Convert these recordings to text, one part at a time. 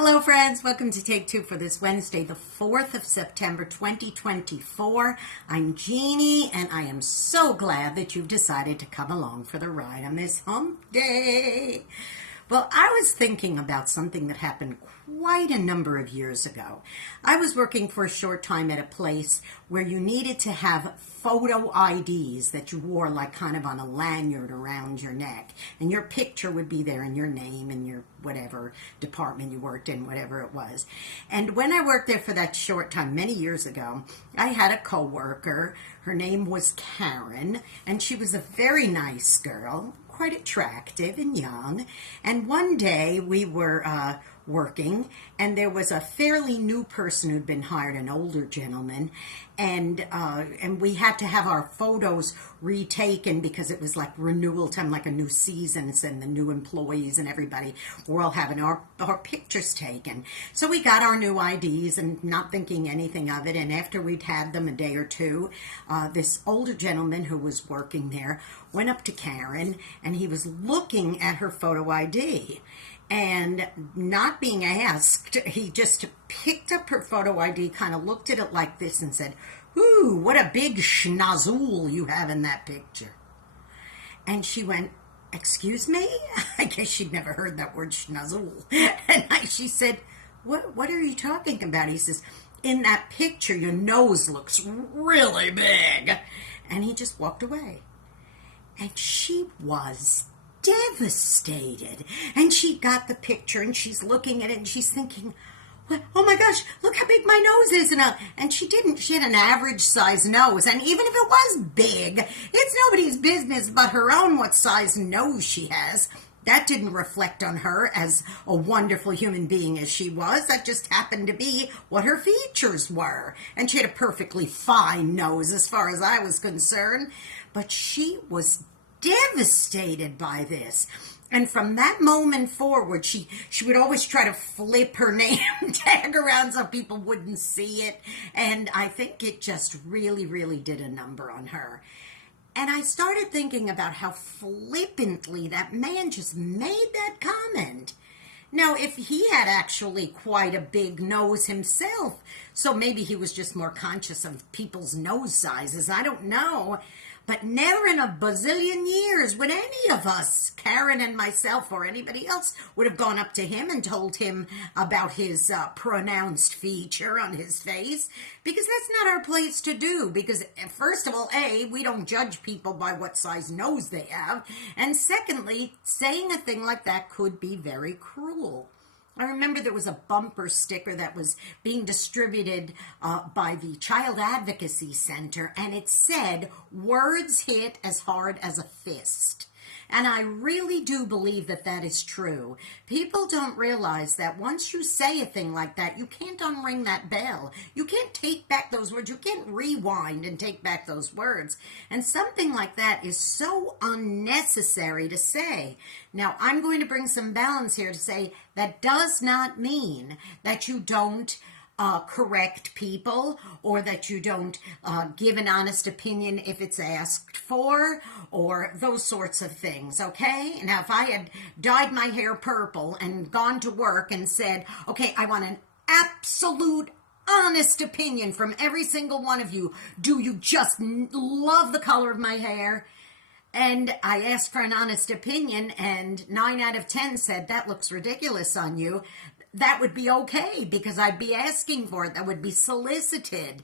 Hello friends, welcome to Take Two for this Wednesday, the 4th of September 2024. I'm Jeannie and I am so glad that you've decided to come along for the ride on this hump day. Well, I was thinking about something that happened quite a number of years ago. I was working for a short time at a place where you needed to have photo IDs that you wore like kind of on a lanyard around your neck. And your picture would be there and your name and your whatever department you worked in, whatever it was. And when I worked there for that short time, many years ago, I had a coworker. Her name was Karen, and she was a very nice girl, quite attractive and young. And one day we were working, and there was a fairly new person who'd been hired, an older gentleman, and we had to have our photos retaken because it was like renewal time, like a new season, and the new employees and everybody were all having our pictures taken. So we got our new IDs and not thinking anything of it, and after we'd had them a day or two, this older gentleman who was working there went up to Karen, and he was looking at her photo ID. And not being asked, he just picked up her photo ID, kind of looked at it like this and said, "Ooh, what a big schnozzle you have in that picture." And she went, "Excuse me?" I guess she'd never heard that word, schnozzle. And she said, What are you talking about?" He says, "In that picture, your nose looks really big." And he just walked away. And she was devastated. And she got the picture and she's looking at it and she's thinking, "Oh my gosh, look how big my nose is." And she didn't. She had an average size nose. And even if it was big, it's nobody's business but her own what size nose she has. That didn't reflect on her as a wonderful human being as she was. That just happened to be what her features were. And she had a perfectly fine nose as far as I was concerned. But she was devastated by this. And from that moment forward, she would always try to flip her name tag around so people wouldn't see it. And I think it just really, really did a number on her. And I started thinking about how flippantly that man just made that comment. Now, if he had actually quite a big nose himself, so maybe he was just more conscious of people's nose sizes, I don't know. But never in a bazillion years would any of us, Karen and myself or anybody else, would have gone up to him and told him about his pronounced feature on his face, because that's not our place to do. Because first of all, A, we don't judge people by what size nose they have. And secondly, saying a thing like that could be very cruel. I remember there was a bumper sticker that was being distributed by the Child Advocacy Center, and it said, "Words hit as hard as a fist." And I really do believe that that is true. People don't realize that once you say a thing like that, you can't unring that bell. You can't take back those words. You can't rewind and take back those words. And something like that is so unnecessary to say. Now, I'm going to bring some balance here to say that does not mean that you don't correct people, or that you don't give an honest opinion if it's asked for, or those sorts of things, okay? Now, if I had dyed my hair purple and gone to work and said, "Okay, I want an absolute honest opinion from every single one of you. Do you just love the color of my hair?" And I asked for an honest opinion, and 9 out of 10 said, "That looks ridiculous on you," that would be okay, because I'd be asking for it. That would be solicited.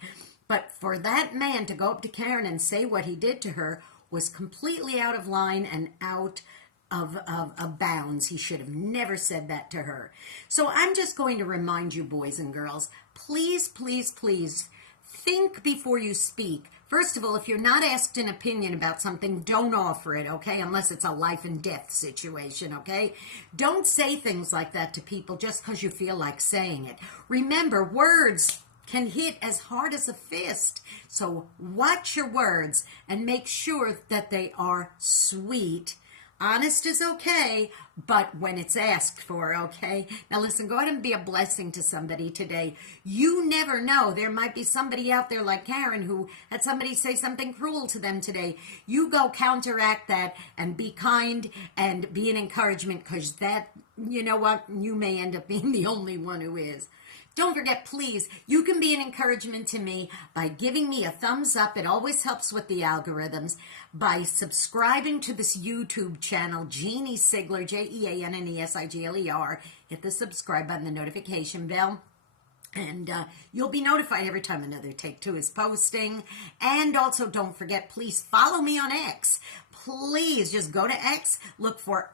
But for that man to go up to Karen and say what he did to her was completely out of line and out of bounds. He should have never said that to her. So I'm just going to remind you, boys and girls, please, please, please, think before you speak. First of all, if you're not asked an opinion about something, don't offer it, okay? Unless it's a life and death situation, okay? Don't say things like that to people just because you feel like saying it. Remember, words can hit as hard as a fist. So watch your words and make sure that they are sweet, Honest is okay, but when it's asked for, okay? Now listen, go ahead and be a blessing to somebody today. You never know. There might be somebody out there like Karen who had somebody say something cruel to them today. You go counteract that and be kind and be an encouragement, because that, you know what, you may end up being the only one who is. Don't forget, please, you can be an encouragement to me by giving me a thumbs up. It always helps with the algorithms. By subscribing to this YouTube channel, Jeanne Sigler, JeanneSigler. Hit the subscribe button, the notification bell. And you'll be notified every time another Take Two is posting. And also, don't forget, please follow me on X. Please just go to X, look for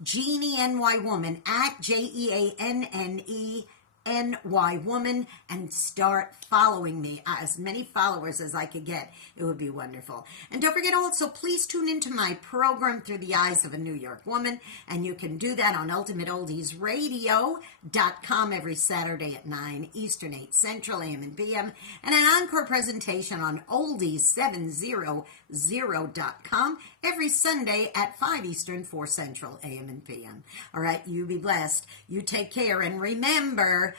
@JeanneNYWoman, @JeanneNY Woman, and start following me. As many followers as I could get, it would be wonderful. And don't forget also, please tune into my program Through the Eyes of a New York Woman, and you can do that on ultimateoldiesradio.com every Saturday at 9 Eastern, 8 Central, AM and PM, and an encore presentation on oldies700.com every Sunday at 5 Eastern, 4 Central, AM and PM. All right, you be blessed. You take care, and remember,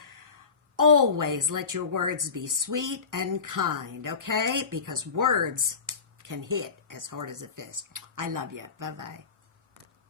always let your words be sweet and kind, okay? Because words can hit as hard as a fist. I love you. Bye-bye.